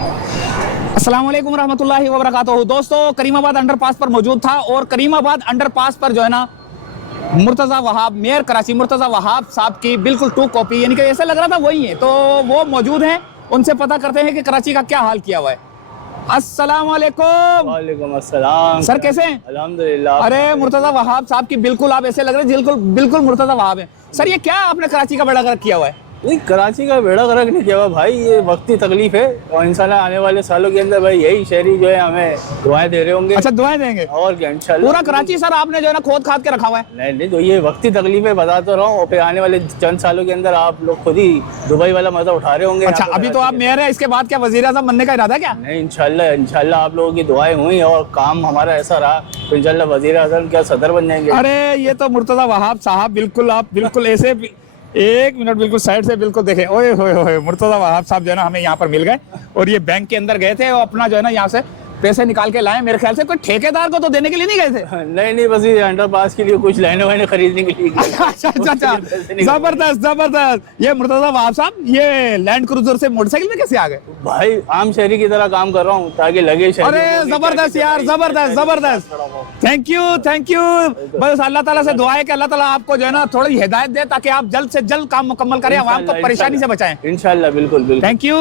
अस्सलाम वालेकुम रहमतुल्लाहि व बरकातहू। दोस्तों, करीमाबाद अंडरपास पर मौजूद था और करीमाबाद अंडरपास पर जो है ना मुर्तज़ा वहाब, मेयर कराची मुर्तज़ा वहाब साहब की बिल्कुल टू कॉपी, यानी कि ऐसा लग रहा था वही है। तो वो मौजूद हैं, उनसे पता करते हैं कि कराची का क्या हाल किया हुआ है। अस्सलाम वालेकुम। वालेकुम अस्सलाम। सर कैसे हैं? अल्हम्दुलिल्लाह। अरे मुर्तज़ा वहाब साहब की बिल्कुल आप ऐसे लग रहे हैं बिल्कुल बिल्कुल मुर्तज़ा वहाब है। सर ये क्या आपने कराची का बेड़ा गर्क किया हुआ है? नहीं, कराची का बेड़ा गर्क नहीं किया हुआ भाई, ये वक्ती तकलीफ है और इंशाल्लाह आने वाले सालों के अंदर भाई यही शहरी जो है हमें दुआएं दे रहे होंगे। अच्छा, दुआएं देंगे और क्या इंशाल्लाह। पूरा कराची सर आपने जो है ना खोद खाद के रखा हुआ है। नहीं नहीं, तो ये वक्ती तकलीफ है, बता तो रहा हूँ। और फिर आने वाले चंद सालों के अंदर आप लोग खुद ही दुबई वाला मजा उठा रहे होंगे। अच्छा, अभी तो आप मेयर हैं, इसके बाद क्या वजीर आज़म बनने का इरादा क्या? नहीं, इंशाल्लाह इंशाल्लाह आप लोगों की दुआएं हुई और काम हमारा ऐसा रहा तो इंशाल्लाह वजीर आज़म क्या सदर बन जाएंगे। अरे ये तो मुर्तज़ा वहाब साहब बिल्कुल, आप बिल्कुल ऐसे एक मिनट बिल्कुल साइड से बिल्कुल देखें। ओए होए होए, मुर्तज़ा वहाब साहब जो है ना हमें यहाँ पर मिल गए और ये बैंक के अंदर गए थे और अपना जो है ना यहाँ से पैसे निकाल के लाए। मेरे ख्याल से कोई ठेकेदार को तो देने के लिए नहीं गए थे। नहीं नहीं, बस ये अंडरपास के लिए कुछ लाइनें वाइनें खरीदने के लिए। अच्छा अच्छा अच्छा, जबरदस्त जबरदस्त। ये मुर्तज़ा वहाब साहब ये लैंड क्रूजर से मोटरसाइकिल में कैसे आ गए? भाई आम शहरी की तरह काम कर रहा हूँ ताकि लगे शहरी। अरे जबरदस्त यार, जबरदस्त जबरदस्त। Thank you thank you. बस अल्लाह ताला से दुआ है कि अल्लाह ताला आपको जो है ना थोड़ी हिदायत दे ताकि आप जल्द से जल्द काम मुकम्मल करें, आवाम को परेशानी से बचाएं। इंशाल्लाह, बिल्कुल बिल्कुल। Thank you.